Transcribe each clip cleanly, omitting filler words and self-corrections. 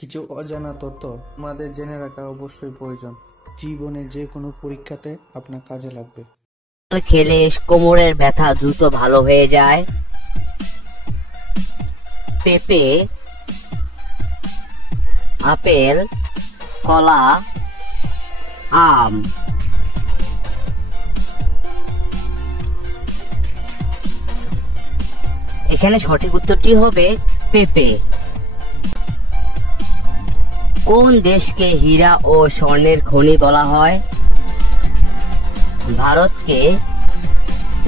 কিছু অজানা তথ্য আমাদের জেনে রাখা অবশ্যই প্রয়োজন। জীবনে যে কোনো পরীক্ষাতে আপনার কাজে লাগবে। খেলে কোমরের ব্যথা দ্রুত ভালো হয়ে যায়। পেঁপে, আপেল, কলা, আম। এখানে সঠিক উত্তরটি হবে পেঁপে। কোন দেশকে হীরা ও স্বর্ণের খনি বলা হয়? ভারতকে,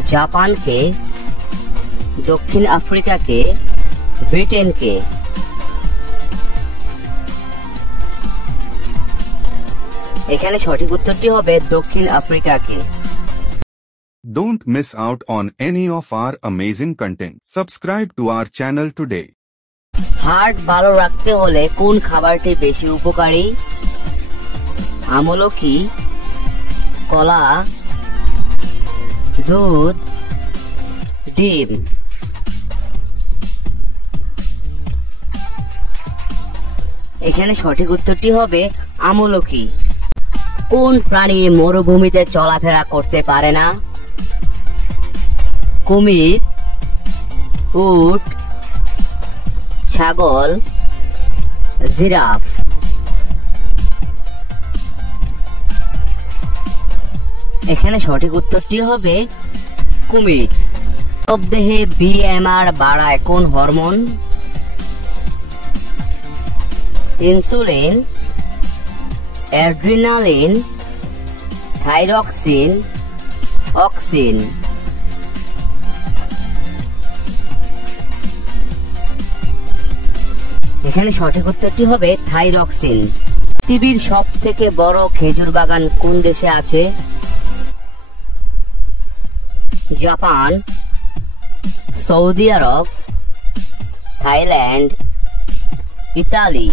জাপানকে, দক্ষিণ আফ্রিকাকে, ব্রিটেনকে? এখানে সঠিক উত্তরটি হবে দক্ষিণ আফ্রিকাকে। Don't miss out on any of our amazing content. Subscribe to our channel today. Heart ভালো রাখতে হলে কোন খাবারটি বেশি উপকারী? আমলকি, কলা, দুধ, ডিম? এখানে সঠিক উত্তরটি হবে আমলকি। কোন প্রাণী মরুভূমিতে চলাফেরা করতে পারে না? কুমির, উট, ছাগল, জিরাফ? এখানে সঠিক উত্তরটি হবে কুমির। দেহে বিএমআর বাড়ায় কোন hormone? Insulin, adrenaline, thyroxine, auxin? এখানে সঠিক উত্তরটি হবে থাইরক্সিন। পৃথিবীর সব থেকে বড় খেজুর বাগান কোন দেশে আছে? জাপান, সৌদি আরব, থাইল্যান্ড, ইতালি?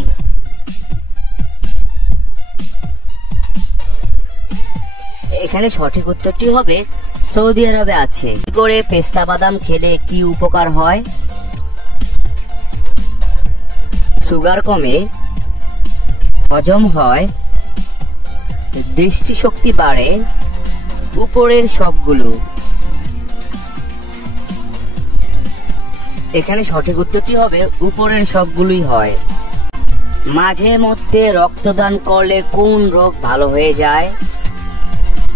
এখানে সঠিক উত্তরটি হবে সৌদি আরবে আছে। কি করে পেস্তা বাদাম খেলে কি উপকার হয়? সুগার কমে, হজম হয়, দৃষ্টিশক্তি বাড়ে, উপরের সবগুলো? এখানে সঠিক উত্তরটি হবে উপরের সবগুলোই হয়। মাঝে মধ্যে রক্তদান করলে কোন রোগ ভালো হয়ে যায়?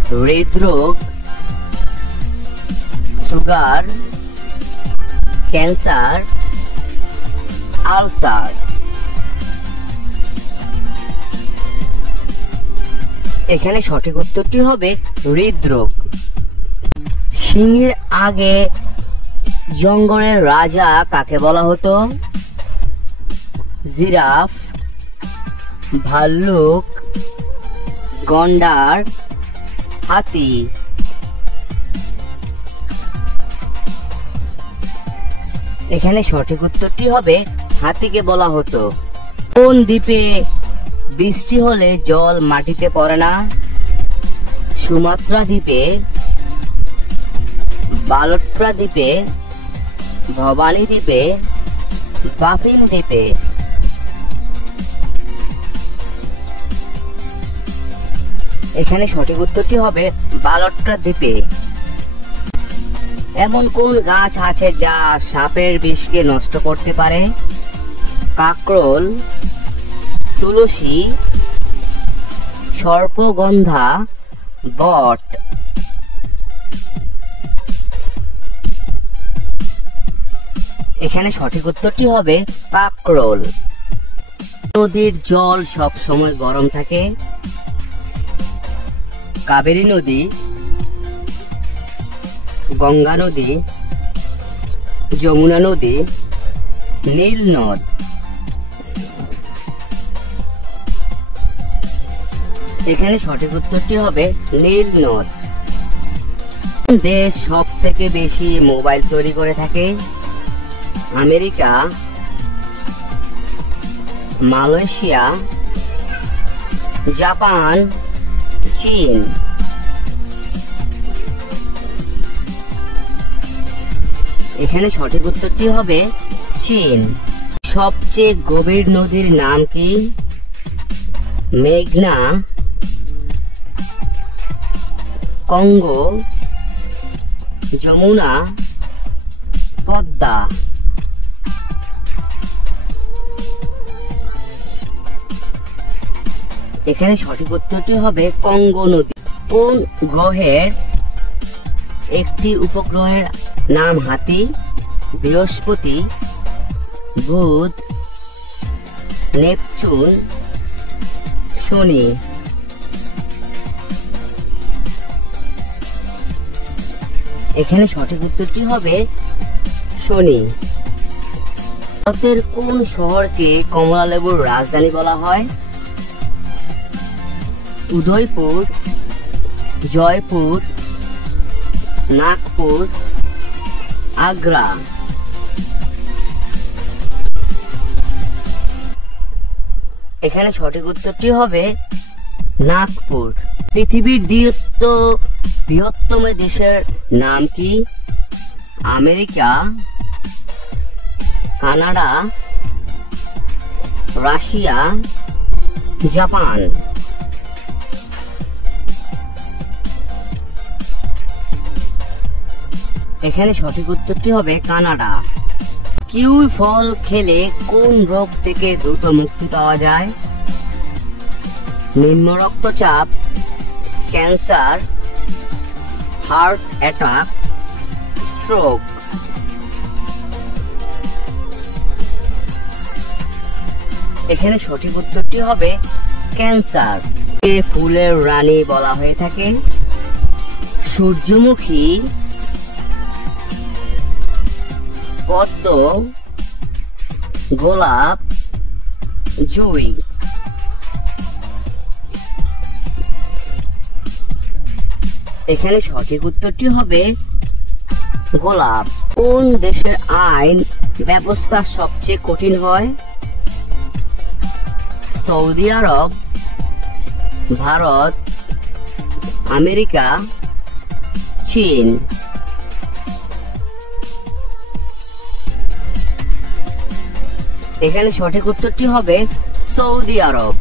হৃদরোগ, সুগার, ক্যান্সার, আলসার? এখানে সঠিক উত্তরটি হবে হৃদরোগ। সিংহের আগে জঙ্গলের রাজা কাকে বলা হতো? জিরাফ, ভাল্লুক, গন্ডার, হাতি? এখানে সঠিক উত্তরটি হবে হাতিকে বলা হতো। কোন দ্বীপে বৃষ্টি হলে জল মাটিতে পড়ে না? সুমাত্রা দ্বীপে, বালট্রা দ্বীপে, ভবানী দ্বীপে, বাফিন দ্বীপে? এখানে সঠিক উত্তরটি হবে বালট্রা দ্বীপে। এমন কোন গাছ আছে যা সাপের বিষকে নষ্ট করতে পারে? কাকরোল, তুলসী, সর্পগন্ধা, বট? এখানে সঠিক উত্তরটি হবে কাকরোল। নদীর জল সব সময় গরম থাকে? কাবেরী নদী, গঙ্গা নদী, যমুনা নদী, নীল নদ? এখানে সঠিক উত্তরটি হবে নীল নদ। দেশ সব থেকে বেশি মোবাইল তৈরি করে থাকে? আমেরিকা, মালয়েশিয়া, জাপান, চীন? এখানে সঠিক উত্তরটি হবে চীন। সবচেয়ে গভীর নদীর নাম কি? মেঘনা, কঙ্গো, যমুনা, পদ্মা। এখানে সঠিক উত্তরটি হবে কঙ্গো নদী। কোন গ্রহের একটি উপগ্রহের নাম হাতি? বৃহস্পতি, বুধ, নেপচুন, শনি। এখানে সঠিক উত্তরটি হবে শনি। ভারতের কোন শহরকে কমলা লেবুর রাজধানী বলা হয়? উদয়পুর, জয়পুর, নাগপুর, আগ্রা। এখানে সঠিক উত্তরটি হবে নাগপুর। পৃথিবীর বৃহত্তম দেশের নাম কি? America, Canada, Russia, Japan. এখানে সঠিক উত্তরটি হবে কানাডা। কিউই ফল খেলে কোন রোগ থেকে দ্রুত মুক্তি পাওয়া যায়? নিম্ন রক্তচাপ, ক্যান্সার, হার্ট অ্যাটাক, স্ট্রোক। এখানে সঠিক উত্তরটি হবে ক্যান্সার। ফুলের রানী বলা হয়ে থাকে? সূর্যমুখী, পদ্ম, গোলাপ, জুঁই। এখানে সঠিক উত্তরটি হবে গোলাপ। কোন দেশের আইন ব্যবস্থা সবচেয়ে কঠিন হয়? সৌদি আরব, ভারত, আমেরিকা, চীন। এখানে সঠিক উত্তরটি হবে সৌদি আরব।